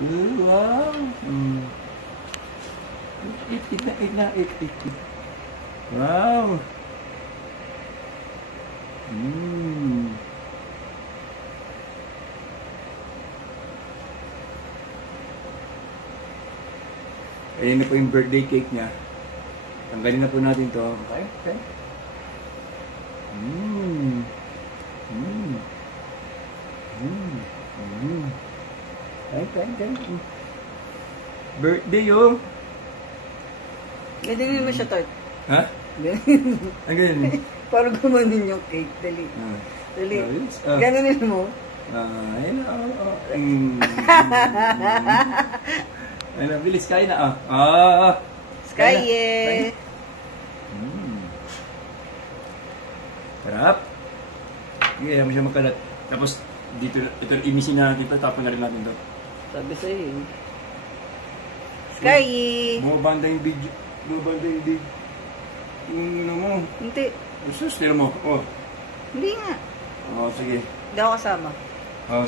Wow. Eat na. Wow. Ayan na po yung birthday cake niya. Tanggalin na po natin to. Okay? Kain. Birthday oh. Ganyan mo siya, Tart. Ha? Ang ganyan. Parang gumanin yung cake. Dali. Dali. Ganunin mo. Ayun na. Ayun na, bilis. Kain na. Skaye. Sarap. Okay, ayaw mo siya magkalat. Tapos, dito, ito, imisin na natin ito. Tapon na rin natin ito. Sabi sa'yo. Skaye. Bumabanda yung video. Yung ano mo. Hindi. Sus, tira mo. Hindi nga. Sige. Hindi ako kasama.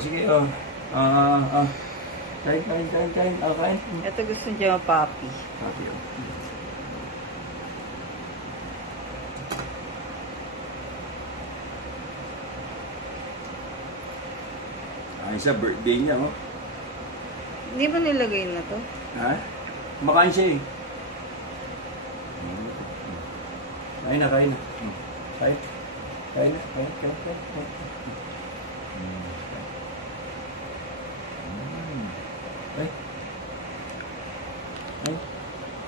Sige. Kain. Kain. Ito gusto niya yung papi. Papi, Ay, sa birthday niya, oh. Hindi ba nilagay na to? Ha? Kumakain siya, eh. Kain na. Kain. Ay.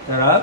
Sarap.